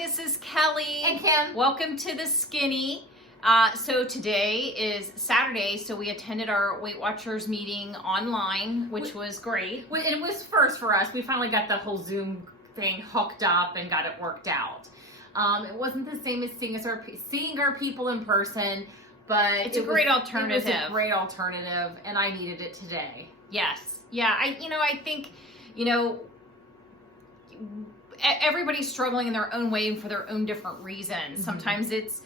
this is Kelly. And Kim. Welcome to The Skinny. So today is Saturday, so we attended our Weight Watchers meeting online, which was great. And it was first for us. We finally got the whole Zoom thing hooked up and got it worked out. It wasn't the same as seeing our people in person, but It's a great alternative. It was a great alternative, and I needed it today. Yes. Yeah, I think, everybody's struggling in their own way and for their own different reasons. Mm-hmm. Sometimes it's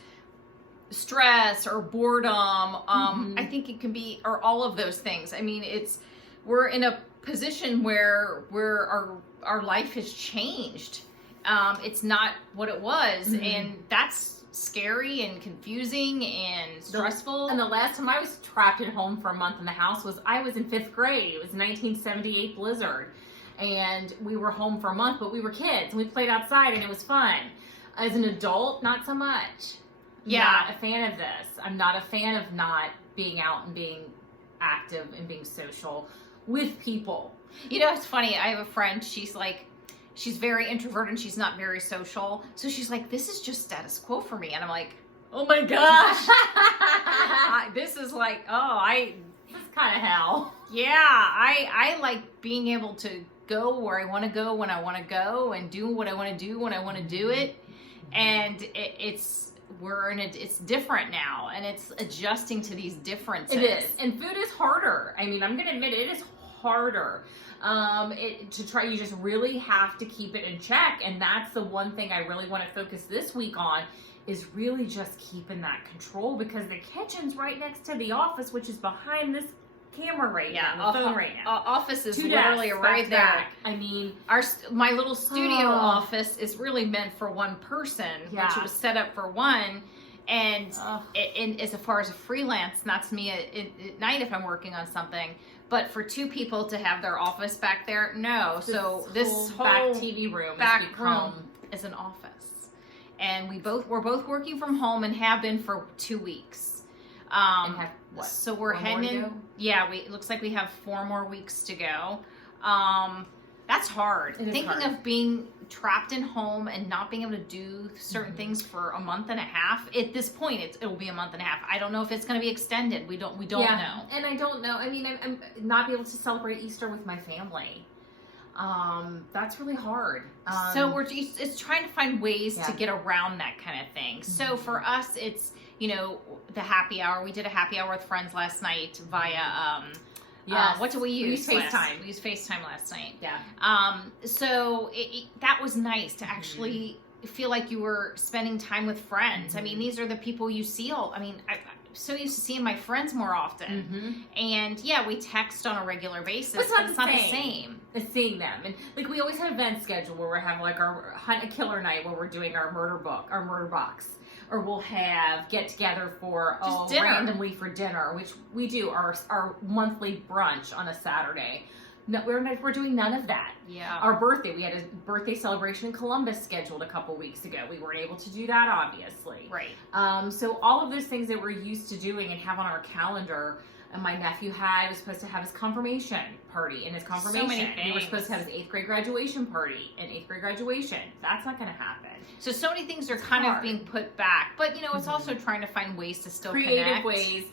stress or boredom. I think it can be, or all of those things. I mean, we're in a position where our life has changed. It's not what it was, and that's scary and confusing and stressful. And the last time I was trapped at home for a month in the house I was in 5th grade. It was 1978 blizzard. And we were home for a month, but we were kids and we played outside and it was fun. As an adult, not so much. Yeah. Not a fan of this. I'm not a fan of not being out and being active and being social with people. It's funny. I have a friend, she's very introverted and she's not very social. So she's like, this is just status quo for me. And I'm like, oh my gosh. This is like, This is kind of hell. Yeah, I like being able to go where I want to go when I want to go and do what I want to do when I want to do it. And it's different now, and it's adjusting to these differences. It is, and food is harder. I mean, I'm going to admit it is harder. You just really have to keep it in check, and that's the one thing I really want to focus this week on, is really just keeping that control, because the kitchen's right next to the office, which is behind this camera right now, the phone right now. Office is literally right there. I mean, my little studio office is really meant for one person, which was set up for one. And as far as a freelance, and that's me at night if I'm working on something. But for two people to have their office back there, no. So this whole back TV room is an office, and we're both working from home and have been for 2 weeks. And have what? So we're heading. Yeah, it looks like we have 4 more weeks to go. That's hard. Thinking of being trapped in home and not being able to do certain things for a month and a half. At this point, it'll be a month and a half. I don't know if it's going to be extended. We don't know. And I don't know. I mean, I'm not be able to celebrate Easter with my family. That's really hard. So it's trying to find ways to get around that kind of thing. So for us, it's the happy hour. We did a happy hour with friends last night via what do we use? FaceTime. We used FaceTime last night. Yeah. So that was nice to actually feel like you were spending time with friends. I mean, these are the people you see I'm so used to seeing my friends more often. And we text on a regular basis, but it's not the same as seeing them. And like, we always have event schedule where we have like our Hunt a Killer night where we're doing our murder box. Or we'll have get together for randomly for dinner, which we do our monthly brunch on a Saturday. No, we're doing none of that. Yeah. Our birthday, we had a birthday celebration in Columbus scheduled a couple weeks ago. We weren't able to do that, obviously. Right. So all of those things that we're used to doing and have on our calendar. And my nephew was supposed to have his confirmation party, and his confirmation. So many things. We were supposed to have his 8th grade graduation party and 8th grade graduation. That's not going to happen. So many things are kind of being put back, but it's also trying to find ways to still creative connect. Ways.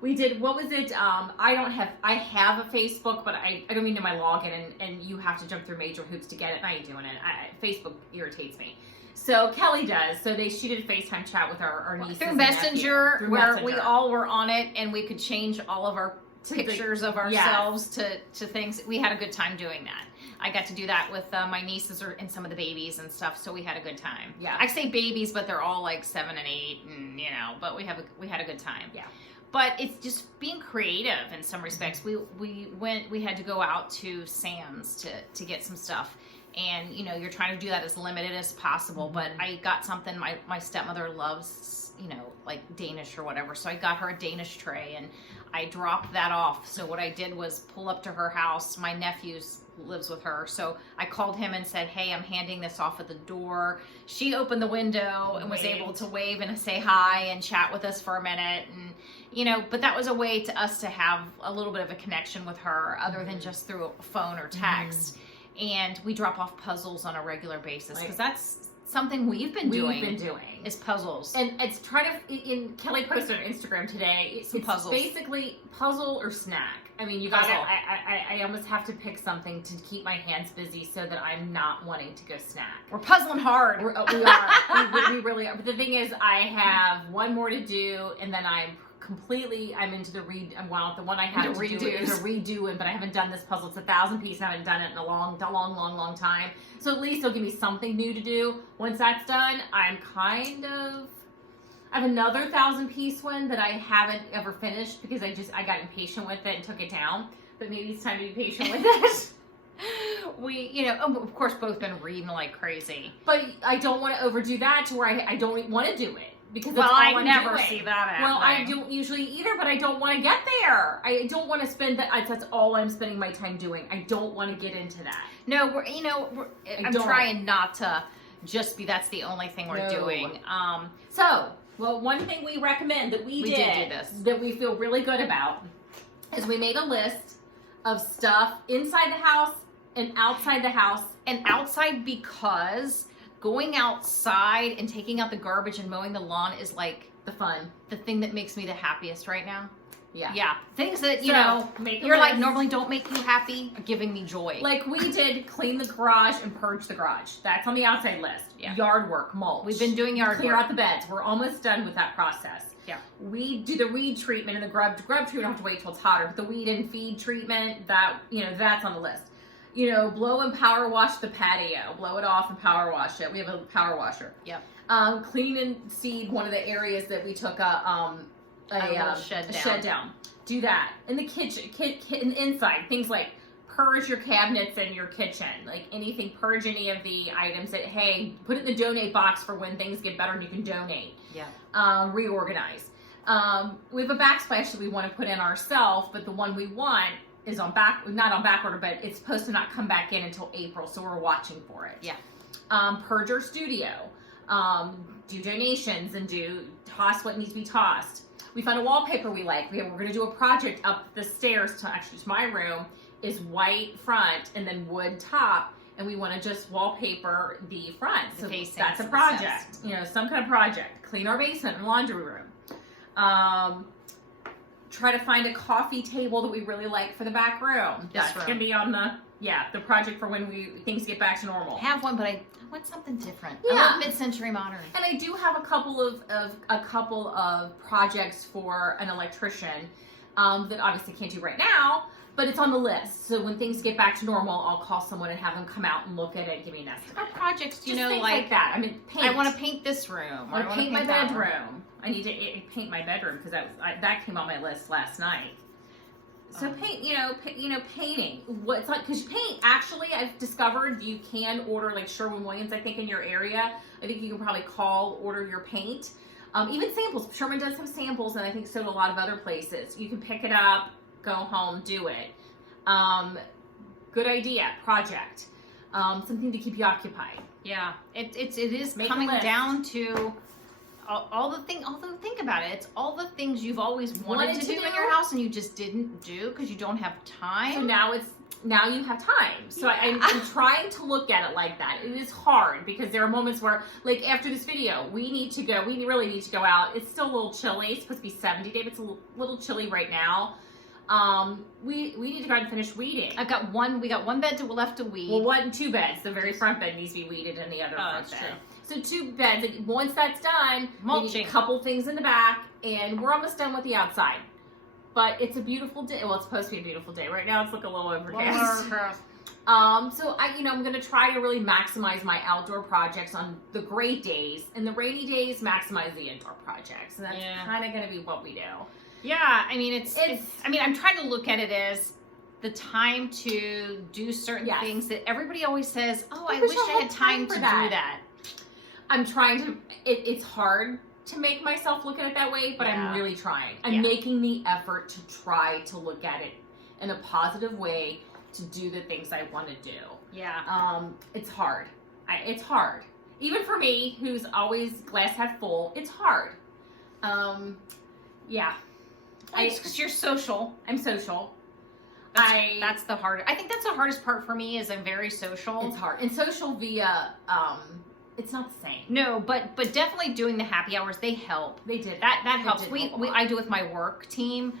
We did. What was it? I have a Facebook, but I don't even know my login, and you have to jump through major hoops to get it. And I ain't doing it. Facebook irritates me. So Kelly does. So she did a FaceTime chat with our nieces through Messenger, we all were on it, and we could change all of our pictures of ourselves to things. We had a good time doing that. I got to do that with my nieces and some of the babies and stuff. So we had a good time. Yeah. I say babies, but they're all like 7 and 8, and but we had a good time. Yeah. But it's just being creative in some respects. We had to go out to Sam's to get some stuff. And, you're trying to do that as limited as possible. But I got something my stepmother loves, like Danish or whatever. So I got her a Danish tray and I dropped that off. So what I did was pull up to her house. My nephew lives with her. So I called him and said, hey, I'm handing this off at the door. She opened the window and was able to wave and say hi and chat with us for a minute. And, but that was a way to us to have a little bit of a connection with her other than just through a phone or text. And we drop off puzzles on a regular basis because that's something we've been doing is puzzles. And it's trying to, Kelly posted on Instagram today, it's puzzles. Basically puzzle or snack. I mean, you gotta, I almost have to pick something to keep my hands busy so that I'm not wanting to go snack. We're puzzling hard. We are. We really are. But the thing is, I have one more to do, and then I'm into the the one I have to do is a redo, but I haven't done this puzzle. It's 1,000 pieces. I haven't done it in a long time. So at least it'll give me something new to do. Once that's done, I have another 1,000 piece one that I haven't ever finished because I got impatient with it and took it down. But maybe it's time to be patient with it. We, of course, both been reading like crazy. But I don't want to overdo that to where I don't want to do it. Because that's all I never see that happening. Well, I don't usually either, but I don't want to get there. I don't want to spend that. That's all I'm spending my time doing. I don't want to get into that. No, I'm trying not to just be. That's the only thing we're doing. Well, one thing we recommend that we did do this, that we feel really good about is we made a list of stuff inside the house and outside the house. And outside because going outside and taking out the garbage and mowing the lawn is like the thing that makes me the happiest right now. Yeah. Things that, you're like normally don't make you happy are giving me joy. Like we did clean the garage and purge the garage. That's on the outside list. Yeah. Yard work, mulch. We've been doing yard Clear work. out the beds. We're almost done with that process. Yeah. We do the weed treatment and the grub treatment. We don't have to wait till it's hotter. But the weed and feed treatment, that's on the list. Blow and power wash the patio. Blow it off and power wash it. We have a power washer. Yep. Clean and seed one of the areas that we took a shed down. Do that. In the kitchen, inside, things like purge your cabinets in your kitchen. Like anything, purge any of the items that, hey, put it in the donate box for when things get better and you can donate. Yeah. Reorganize. We have a backsplash that we want to put in ourselves, but the one we want is not on back order, but it's supposed to not come back in until April, so we're watching for it. Yeah. Purge our studio. Do donations and toss what needs to be tossed. We found a wallpaper we like. We're going to do a project up the stairs to my room is white front and then wood top, and we want to just wallpaper the front. So that's a project. Some kind of project. Clean our basement and laundry room. Try to find a coffee table that we really like for the back room. That's going to be on the project for when things get back to normal. I have one, but I want something different. Yeah. I want mid-century modern. And I do have a couple of projects for an electrician that obviously can't do right now, but it's on the list. So when things get back to normal, I'll call someone and have them come out and look at it and give me an estimate. Or projects, things like that. I mean, paint. I want to paint this room. I want to paint my bedroom. I need to paint my bedroom because that came on my list last night. So painting. What's like because paint actually I've discovered you can order like Sherwin-Williams. I think in your area, I think you can probably order your paint. Even samples. Sherman does have samples, and I think so do a lot of other places. You can pick it up, go home, do it. Good idea. Project. Something to keep you occupied. Yeah, it is coming down to. Although think about it, it's all the things you've always wanted to do in your house and you just didn't do because you don't have time. So now you have time. So I'm trying to look at it like that. It is hard because there are moments where, like after this video, we really need to go out. It's still a little chilly. It's supposed to be 70 today, but it's a little chilly right now. We need to go out and finish weeding. We got one bed left to weed. Well, 2 beds. The very front bed needs to be weeded and the other front bed. True. So 2 beds. Once that's done, mulching. We need a couple things in the back, and we're almost done with the outside. But it's a beautiful day. Well, it's supposed to be a beautiful day. Right now, it's looking a little overcast. So I'm going to try to really maximize my outdoor projects on the great days, and the rainy days maximize the indoor projects, and that's kind of going to be what we do. Yeah, I mean I'm trying to look at it as the time to do certain things that everybody always says, "Oh, I wish I had time to do that." I'm trying to. It's hard to make myself look at it that way, but I'm really trying. I'm making the effort to try to look at it in a positive way to do the things I want to do. Yeah. It's hard. It's hard. Even for me, who's always glass half full, it's hard. Yeah. Because you're social. I'm social. That's the hardest. I think that's the hardest part for me. Is I'm very social. It's hard and social via it's not the same. No, but definitely doing the happy hours, they help. They did That They helps. did We help a lot. I do with my work team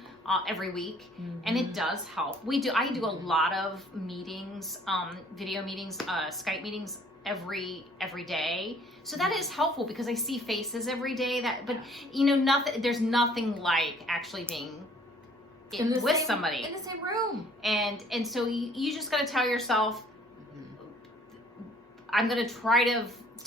every week, and it does help. I do a lot of meetings, video meetings, Skype meetings every day. So that is helpful because I see faces every day. But there's nothing like actually being with somebody in the same room. And so you just got to tell yourself, I'm going to try to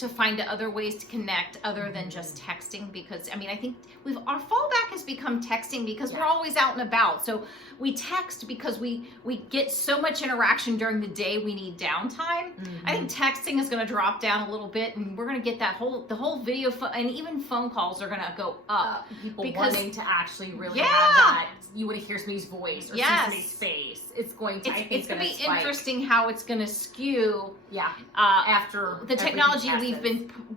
find other ways to connect other than just texting, because I think our fallback has become texting because we're always out and about. So we text because we get so much interaction during the day, we need downtime. I think texting is going to drop down a little bit, and we're going to get the whole video and even phone calls are going to go up. People because wanting to actually really have that. You want to hear somebody's voice or see somebody's face. It's going to. It's going to be interesting how it's going to skew. Yeah. After the technology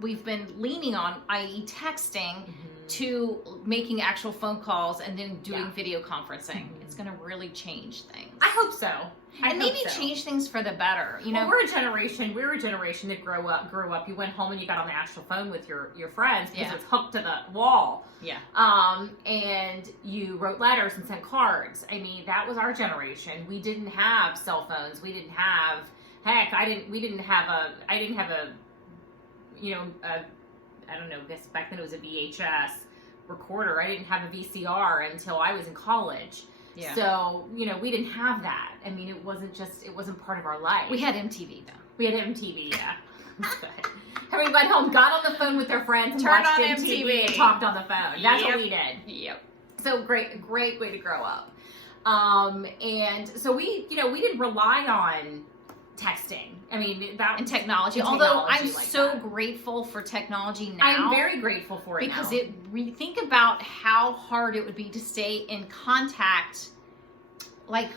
we've been leaning on, i.e., texting, to making actual phone calls and then doing video conferencing. It's going to really change things. I hope so. And maybe change things for the better. Well, we're a generation that grew up. You went home and you got on the actual phone with your friends because it's hooked to the wall. Yeah. And you wrote letters and sent cards. That was our generation. We didn't have cell phones. We didn't have. Heck, I didn't have a. I don't know. I guess back then it was a VHS recorder. I didn't have a VCR until I was in college. Yeah. So, we didn't have that. It wasn't part of our life. We had MTV, though. We had MTV, yeah. Everybody went home, got on the phone with their friends, and watched MTV and talked on the phone. That's what we did. Yep. So great way to grow up. And so we didn't rely on texting. And technology. Although I'm so grateful for technology now. I'm very grateful for it because now. Think about how hard it would be to stay in contact,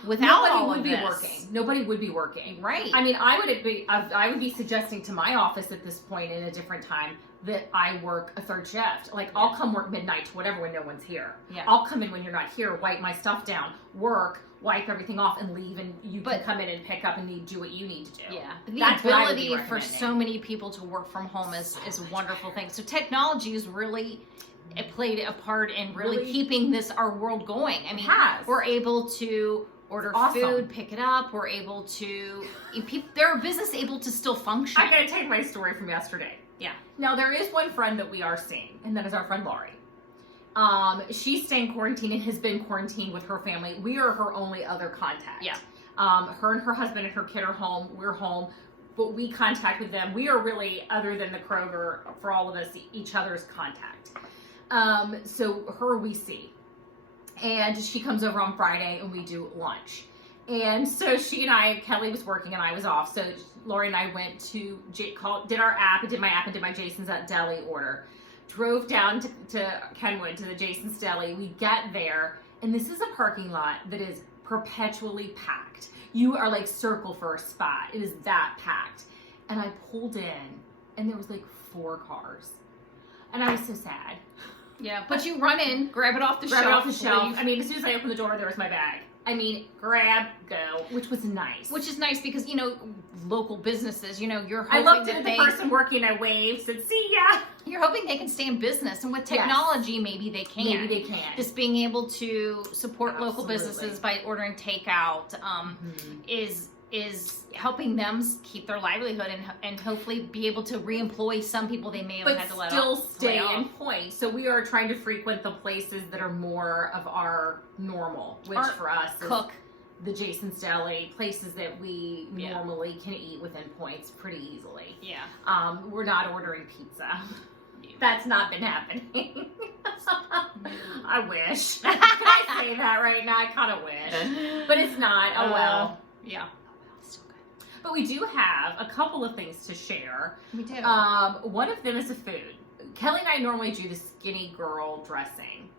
without all of this. Nobody would be working. Right. I would be suggesting to my office at this point in a different time that I work a third shift. I'll come work midnight to whatever when no one's here. Yeah. I'll come in when you're not here, wipe my stuff down, work, wipe everything off, and leave, and you can come in and pick up and do what you need to do. Yeah. The ability for so many people to work from home is a wonderful thing. So technology is really played a part in really keeping our world going. We're able to order food, pick it up. We're able to, there are business able to still function. I gotta tell you my story from yesterday. Yeah. Now, there is one friend that we are seeing, and that is our friend Laurie. She's staying quarantined and has been quarantined with her family. We are her only other contact. Yeah. Her and her husband and her kid are home. We're home. But we contact with them. We are really, other than the Kroger, for all of us, each other's contact. So her we see. And she comes over on Friday and we do lunch. And so Kelly was working and I was off. So Lori and I went to, did my Jason's Deli order. Drove down to Kenwood to the Jason's Deli. We get there, and this is a parking lot that is perpetually packed. You are circle for a spot. It is that packed. And I pulled in, and there was 4 cars. And I was so sad. Yeah, but you run in, grab it off the shelf. As soon as I opened the door, there was my bag. Grab, go, which was nice. Which is nice because, local businesses, you're hoping I looked at the person working, I waved, said, see ya. You're hoping they can stay in business. And with technology, maybe they can. Just being able to support local businesses by ordering takeout is helping them keep their livelihood and hopefully be able to reemploy some people they may have had to let off. But still stay in point. So we are trying to frequent the places that are more of our normal, which for us is the Jason's Deli, places that we normally can eat within points pretty easily. Yeah. We're not ordering pizza. That's not been happening. I wish. Can I say that right now? I kind of wish. But it's not. Oh, well. Yeah. But we do have a couple of things to share. We do. One of them is a food. Kelly and I normally do the skinny girl dressing.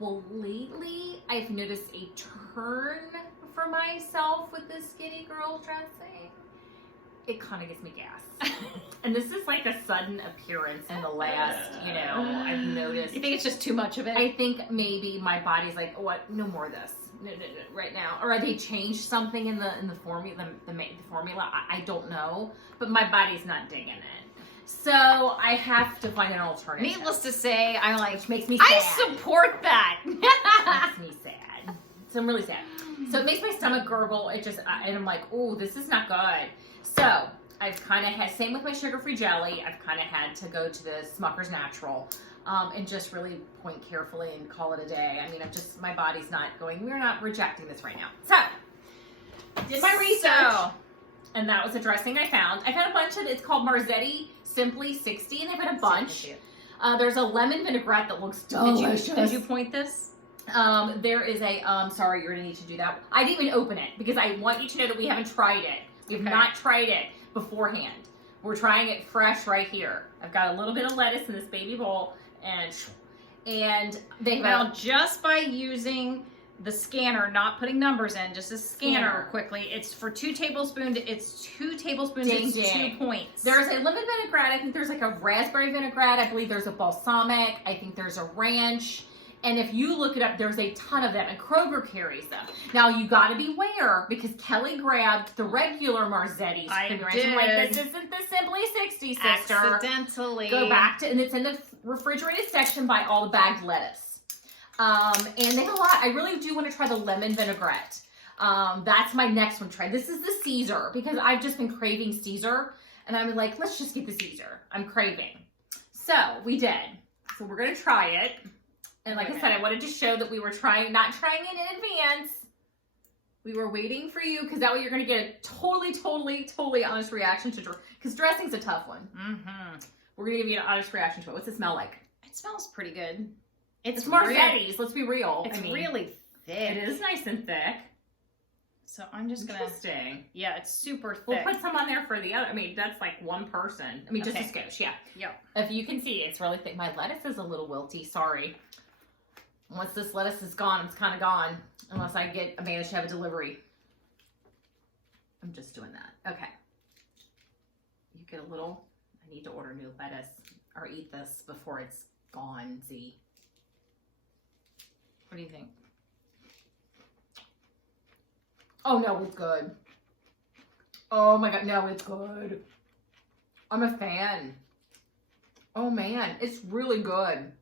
Well, lately I've noticed a turn for myself with the skinny girl dressing. It kind of gives me gas. And this is a sudden appearance in the last, I've noticed. You think it's just too much of it? I think maybe my body's what? No more of this. No, right now. Or they changed something in the formula, the formula. I don't know. But my body's not digging it. So I have to find an alternative. Needless to say, I'm like, Which makes me sad. I support that. Makes me sad. So I'm really sad. So it makes my stomach gurgle. It just, and I'm like, oh, this is not good. So I've kind of had, same with my sugar-free jelly, I've kind of had to go to the Smucker's Natural and just really point carefully and call it a day. I mean, my body's not going, we're not rejecting this right now. So, did my research, and that was a dressing I found. I found a bunch of, it's called Marzetti Simply 60, and they've got a bunch. There's a lemon vinaigrette that looks delicious. Did you point this? There is a, sorry, you're gonna need to do that. I didn't even open it because I want you to know that we haven't tried it. We've not tried it beforehand. We're trying it fresh right here. I've got a little bit of lettuce in this baby bowl, and they Now, just by using the scanner, not putting numbers in, just a scanner quickly, it's for 2 tablespoons, it's 2 tablespoons, Ding, it's ding. 2 points. There's a lemon vinaigrette. I think there's like a raspberry vinaigrette. I believe there's a balsamic. I think there's a ranch. And if you look it up, there's a ton of them, and Kroger carries them. Now, you got to beware, because Kelly grabbed the regular Marzetti's. I ranch. did. I'm like, this isn't the Simply 60, sister. Accidentally. Go back to, and it's in the refrigerated section by all the bagged lettuce. And they have a lot. I really do want to try the lemon vinaigrette. That's my next one try. This is the Caesar, because I've just been craving Caesar, and I'm like, let's just get the Caesar. I'm craving. So, we did. So, we're going to try it. And like I said, I wanted to show that we were not trying it in advance. We were waiting for you, because that way you're going to get a totally honest reaction to, because dressing's a tough one. Mm-hmm. We're going to give you an honest reaction to it. What's it smell like? It smells pretty good. It's Marzetti's, let's be real. It's really thick. It is nice and thick. So I'm just going to, Interesting. yeah, it's super thick. We'll put some on there for the other. I mean, that's like one person. I mean, just a skosh, yeah. Yep. If you can see, it's really thick. My lettuce is a little wilty, sorry. Once this lettuce is gone, it's kind of gone. Unless I manage to have a delivery. I'm just doing that. Okay. You get a little, I need to order new lettuce or eat this before it's gone, Z. What do you think? Oh, no, it's good. Oh, my God. No, it's good. I'm a fan. Oh, man. It's really good.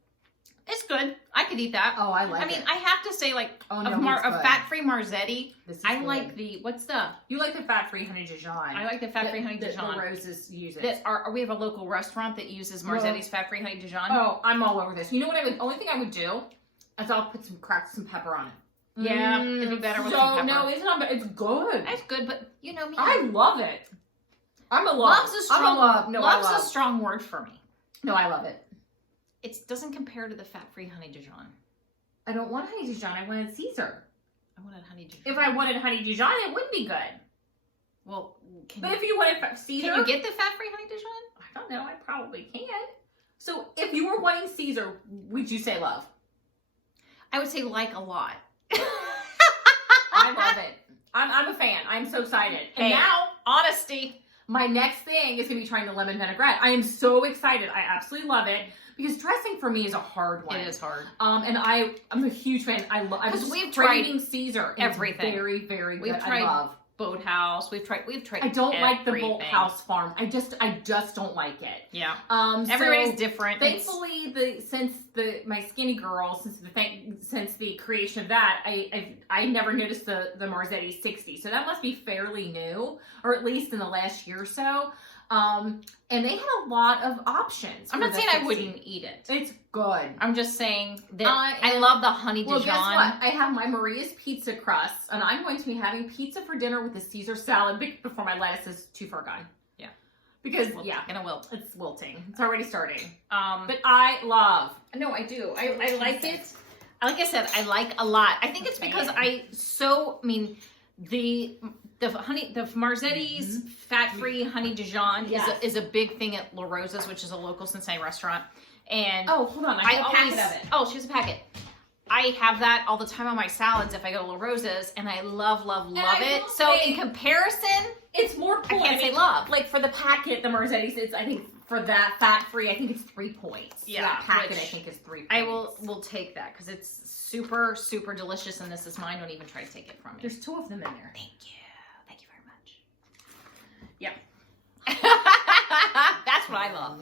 It's good. I could eat that. Oh, I like it. I mean, I have to say, like, Oh, no, a fat-free Marzetti, I good. like the, what's the? You like the fat-free honey Dijon. I like the fat-free honey Dijon. The Roses use it. We have a local restaurant that uses Marzetti's fat-free honey Dijon. Oh, I'm all over this. You know what only thing I would do is I'll put crack some pepper on it. Yeah, it'd be better with some pepper. No, it's not, but it's good. It's good, but you know me. I love it. I'm a love. Love's a strong, love's a strong word for me. No, I love it. It doesn't compare to the fat-free honey Dijon. I don't want honey Dijon. I wanted Caesar. I wanted honey Dijon. If I wanted honey Dijon, it would be good. Well, if you wanted Caesar, can you get the fat-free honey Dijon? I don't know. I probably can. So, if you were wanting Caesar, would you say love? I would say like a lot. I love it. I'm a fan. I'm so excited. And now, honesty. My next thing is going to be trying the lemon vinaigrette. I am so excited. I absolutely love it. Because dressing for me is a hard one. It is hard. And I'm a huge fan. I was we've tried Caesar. Everything. It's very, very good. We've tried I love Boathouse. We've tried. I don't like the Boathouse farm. I just don't like it. Yeah. So Everybody's different. Thankfully, since my Skinny Girl, since the creation of that, I never noticed the Marzetti 60. So that must be fairly new, or at least in the last year or so. And they had a lot of options. I'm not saying I wouldn't eat it. It's good. I'm just saying that I love the honey Dijon. Well, guess what? I have my Maria's pizza crust, and I'm going to be having pizza for dinner with a Caesar salad before my lettuce is too far gone. Yeah. Because, gonna wilt. It's wilting. It's already starting. But I love. No, I do. I like it. Like I said, I like a lot. I think it's because the Marzetti's fat-free honey Dijon is a big thing at La Rosa's, which is a local Cincinnati restaurant. And hold on, I have a packet of it. Oh, she has a packet. I have that all the time on my salads if I go to La Rosa's, and I love it. So in comparison, it's more points. I can't say love. Like for the packet, the Marzetti's, it's I think for that fat-free, I think it's 3 points. Yeah, that packet I think is 3 points. I will take that because it's super, super delicious, and this is mine. Don't even try to take it from me. There's 2 of them in there. Thank you. Thank you very much. Yeah. That's That's what I love.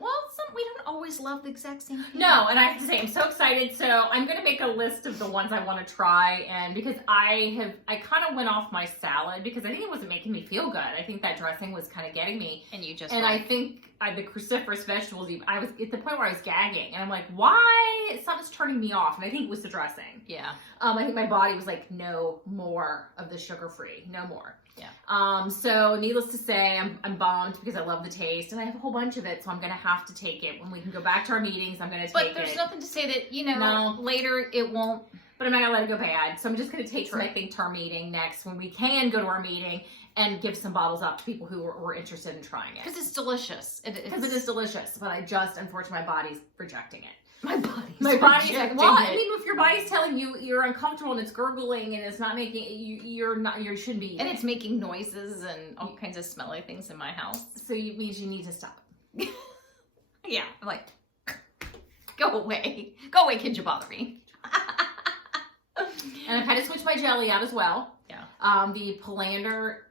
Well, we don't always love the exact same thing. No, and I have to say, I'm so excited. So I'm going to make a list of the ones I want to try. And because I kind of went off my salad because I think it wasn't making me feel good. I think that dressing was kind of getting me. And you just I think the cruciferous vegetables, I was at the point where I was gagging. And I'm like, why? Something's turning me off. And I think it was the dressing. Yeah. I think my body was like, no more of the sugar-free. No more. Yeah. So needless to say, I'm bummed because I love the taste and I have a whole bunch of it, so I'm gonna have to take it when we can go back to our meetings. I'm gonna take it. But there's nothing to say that later it won't. But I'm not gonna let it go bad. So I'm just gonna take some, I think, to our meeting next when we can go to our meeting and give some bottles out to people who were interested in trying it. Because it's delicious. Because it is delicious, but unfortunately, my body's rejecting it. My body's like, well, I mean, if your body's telling you you're uncomfortable and it's gurgling and it's not making you shouldn't be eating. And it's making noises and all kinds of smelly things in my house. So it means you need to stop. Yeah, I'm like, go away, kid, you bother me. And I've had to switch my jelly out as well. Yeah. The Planner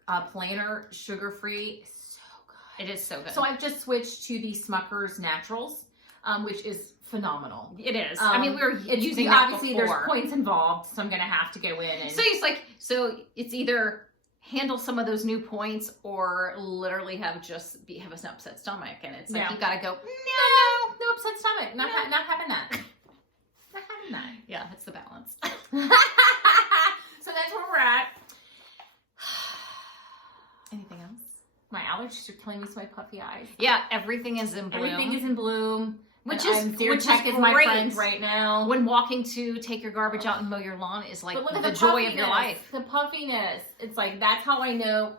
sugar-free, so good. It is so good. So I've just switched to the Smucker's Naturals, which is phenomenal. It is. I mean, we were using that obviously before. There's points involved, so I'm gonna have to go in and. So it's either handle some of those new points or literally have an upset stomach, and it's like you gotta go. No upset stomach. Not having that. Not having that. Yeah, it's the balance. So that's where we're at. Anything else? My allergies are killing me, so my puffy eyes. Yeah, everything is in bloom. Everything is in bloom. Which is my friend right now. When walking to take your garbage out and mow your lawn is like the the joy of your life. The puffiness. It's like, that's how I know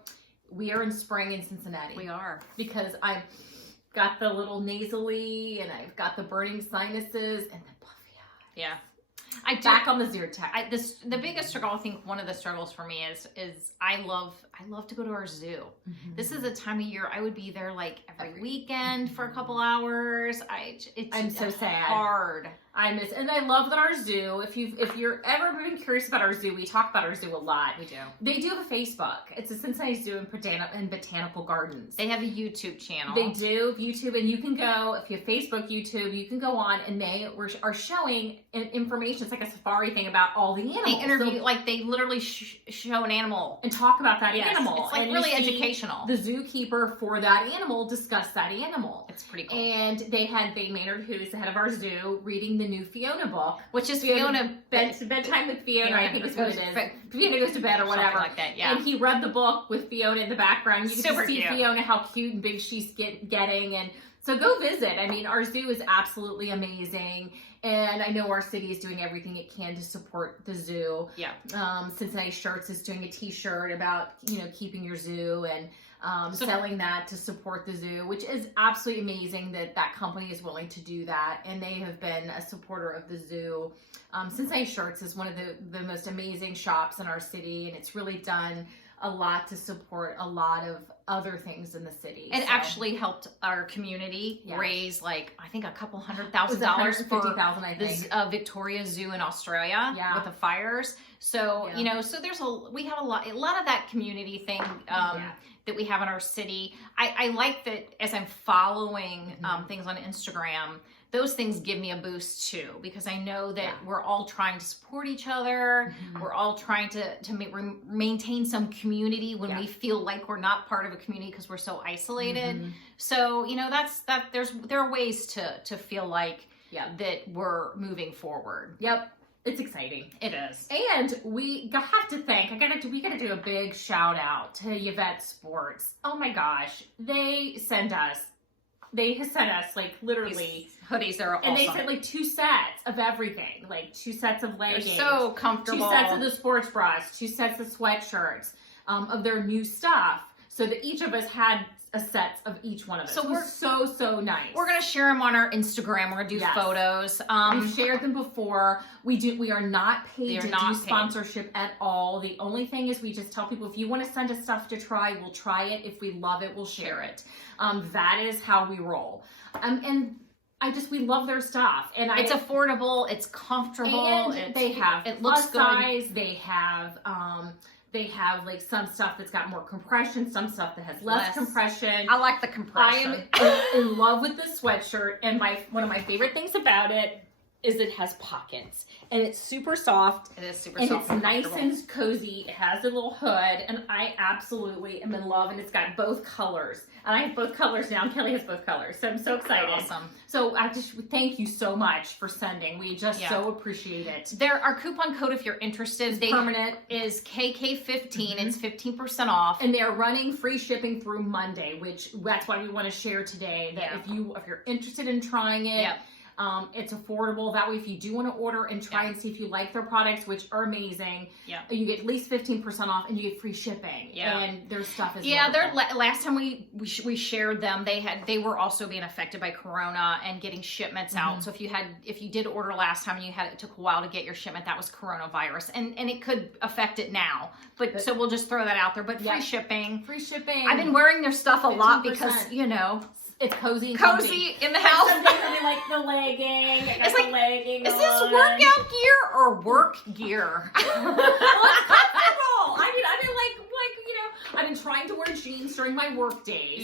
we are in spring in Cincinnati. We are. Because I've got the little nasally and I've got the burning sinuses and the puffy eyes. Yeah. Back on the Zyrtec. The biggest struggle, I think one of the struggles for me is I love to go to our zoo. Mm-hmm. This is a time of year I would be there like every weekend for a couple hours. I'm so sad. Hard. And I love that our zoo, if you're ever been curious about our zoo, we talk about our zoo a lot. We do. They do have a Facebook. It's a Cincinnati Zoo and Botanical Gardens. They have a YouTube channel. They do YouTube, and you can go, if you have Facebook, YouTube, you can go on, and they are showing information. It's like a safari thing about all the animals. They interview, they literally show an animal and talk about that animal. It's like really educational. The zookeeper for that animal discuss that animal. It's pretty cool. And they had Bay Maynard, who's the head of our zoo, reading the new Fiona book, which is Fiona Bedtime with Fiona. I think is what it is. Fiona Goes to Bed or whatever. Something like that, yeah. And he read the book with Fiona in the background. You can see cute. Fiona, how cute and big she's getting. And so go visit. I mean, our zoo is absolutely amazing. And I know our city is doing everything it can to support the zoo. Yeah. Cincinnati Shirts is doing a t-shirt about, keeping your zoo and selling that to support the zoo, which is absolutely amazing that company is willing to do that. And they have been a supporter of the zoo. Cincinnati Shirts is one of the most amazing shops in our city, and it's really done a lot to support a lot of other things in the city. It actually helped our community raise I think a couple $100,000 for the Victoria Zoo in Australia with the fires. So so we have a lot of that community thing that we have in our city. I like that as I'm following things on Instagram. Those things give me a boost too, because I know that we're all trying to support each other. Mm-hmm. We're all trying to maintain some community when we feel like we're not part of a community because we're so isolated. Mm-hmm. So, there are ways to feel like that we're moving forward. Yep. It's exciting. It is. And we have to thank, we gotta do a big shout out to Yvette Sports. Oh my gosh. They sent us literally hoodies. They're awesome. And they sent 2 sets of everything, 2 sets of leggings. They're so comfortable. 2 sets of the sports bras, 2 sets of sweatshirts, of their new stuff, so that each of us had a set of each one of us. So we're so nice. We're gonna share them on our Instagram. We're gonna do photos. We've shared them before. We are not paid to do sponsorship at all. The only thing is we just tell people, if you want to send us stuff to try, we'll try it. If we love it, we'll share it. That is how we roll. And we love their stuff. And it's affordable. It's comfortable. And they have it looks plus size. They have They have like some stuff that's got more compression, some stuff that has less compression. I like the I compression. am in love with this sweatshirt, and one of my favorite things about it is it has pockets, and it's super soft. It is super And soft it's nice comfortable. and cozy. It has a little hood, and I absolutely am in love. And it's got both colors, and I have both colors now. Kelly has both colors, so I'm so excited. Awesome. So I just thank you so much for sending. We just so appreciate it. Our coupon code, if you're interested, Permanent is KK15. It's 15% off. and they're running free shipping through Monday, which that's why we want to share today. That if you're interested in trying it. It's affordable. That way, if you do want to order and try and see if you like their products, which are amazing, you get at least 15% off, and you get free shipping. And their stuff is last time we shared them, they were also being affected by Corona and getting shipments out. So if you did order last time and it took a while to get your shipment, that was coronavirus, and it could affect it now. But so we'll just throw that out there. But free shipping. Free shipping. I've been wearing their stuff a lot 15%. because it's cozy and cozy in the house. Some days I'll be like the legging. I got It's like, the legging is on. this workout gear or work gear? Well, it's comfortable. I mean, I've been I've been trying to wear jeans during my work days.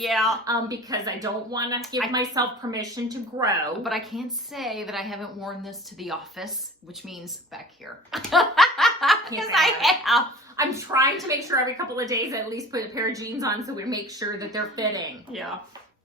Because I don't want to give myself permission to grow. But I can't say that I haven't worn this to the office, which means back here. Because I have. I'm trying to make sure every couple of days I at least put a pair of jeans on so we make sure that they're fitting.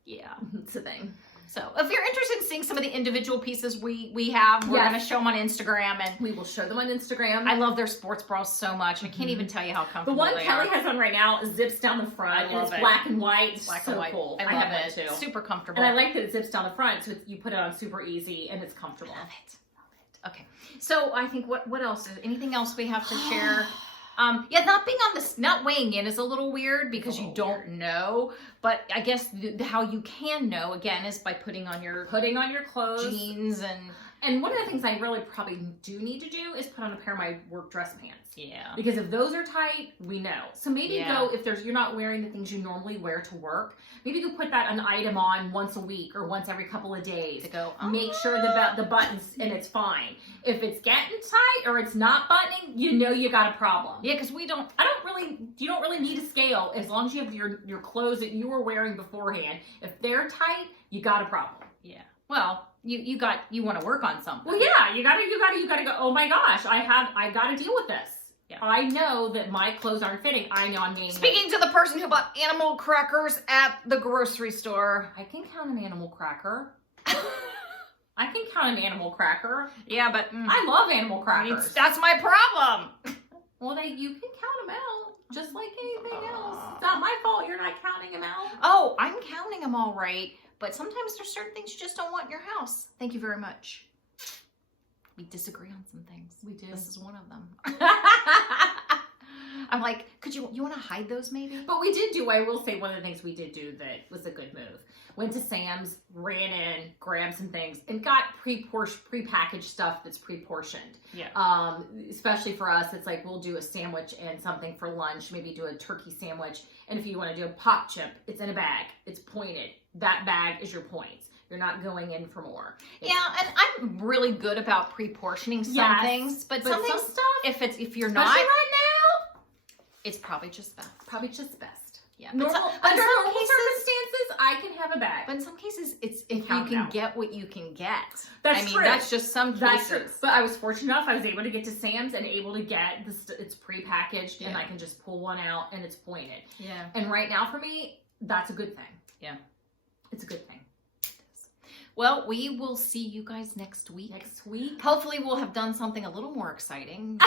Yeah, it's a thing. So if you're interested in seeing some of the individual pieces we have, we're going to show them on Instagram, and we will show them on Instagram. I love their sports bras so much. I can't even tell you how comfortable the one they Kelly are. has on right now zips down the front. I love it's it. black and white. It's Black so and white. cool. I love have it. too. Super comfortable. And I like that it zips down the front, so you put it on super easy and it's comfortable. Love it. Okay. So I think what else is anything else we have to share? Not weighing in is a little weird because you don't know, but I guess how you can know again is by putting on your clothes, jeans, and one of the things I really probably do need to do is put on a pair of my work dress pants. Yeah. Because if those are tight, we know. So maybe go if you're not wearing the things you normally wear to work, maybe you put an item on once a week or once every couple of days to go. Make sure the buttons and it's fine. If it's getting tight or it's not buttoning, you got a problem. Yeah, because you don't really need a scale as long as you have your clothes that you were wearing beforehand. If they're tight, you got a problem. Yeah. Well, you want to work on something. Well, yeah, you gotta go. Oh my gosh, I gotta deal with this. Yeah. I know that my clothes aren't fitting. I know I'm being. Speaking to the person who bought animal crackers at the grocery store, I can count an animal cracker. I can count an animal cracker. Yeah, but I love animal crackers. That's my problem. Well, you can count them out just like anything else. It's not my fault you're not counting them out. Oh, I'm counting them all right, but sometimes there's certain things you just don't want in your house. Thank you very much. We disagree on some things. We do. This is one of them. I'm like, you want to hide those maybe? But we did I will say one of the things we did do that was a good move. Went to Sam's, ran in, grabbed some things, and got pre-packaged stuff that's pre-portioned. Yeah. Especially for us, it's like we'll do a sandwich and something for lunch, maybe do a turkey sandwich. And if you want to do a pop chip, it's in a bag. It's pointed. That bag is your points. You're not going in for more. And I'm really good about pre-portioning some things, but some stuff, if you're not, especially right now, it's probably just best. Yeah. Under normal circumstances, I can have a bag. But in some cases, it's if you can get what you can get. That's true. That's just some cases. That's true. But I was fortunate enough, I was able to get to Sam's and able to get it's pre-packaged and I can just pull one out and it's pointed. Yeah. And right now for me, that's a good thing. Yeah. It's a good thing. Well, we will see you guys next week. Hopefully we'll have done something a little more exciting.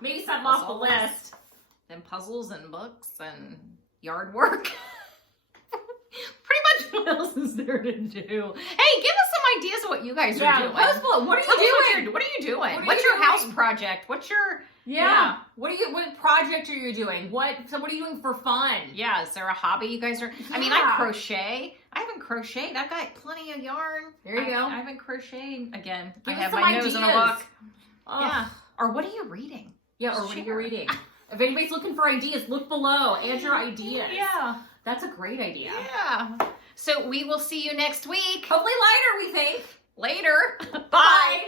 Maybe something off the list. Than puzzles and books and yard work. Pretty much what else is there to do? Hey, give us some ideas of what you guys are doing. Post below. What are you doing? What are you doing? What's your house project? What's your... Yeah. What project are you doing? What are you doing for fun? Yeah. Is there a hobby you guys are... I mean, I crochet. I haven't crocheted. I've got plenty of yarn. There you go. I haven't crocheted. Again, Give I have us my some nose in a ideas. book. Yeah. Or what are you reading? Yeah, or what are you reading? If anybody's looking for ideas, look below. Add your ideas. Yeah. That's a great idea. Yeah. So we will see you next week. Hopefully lighter, we think. Later. Bye.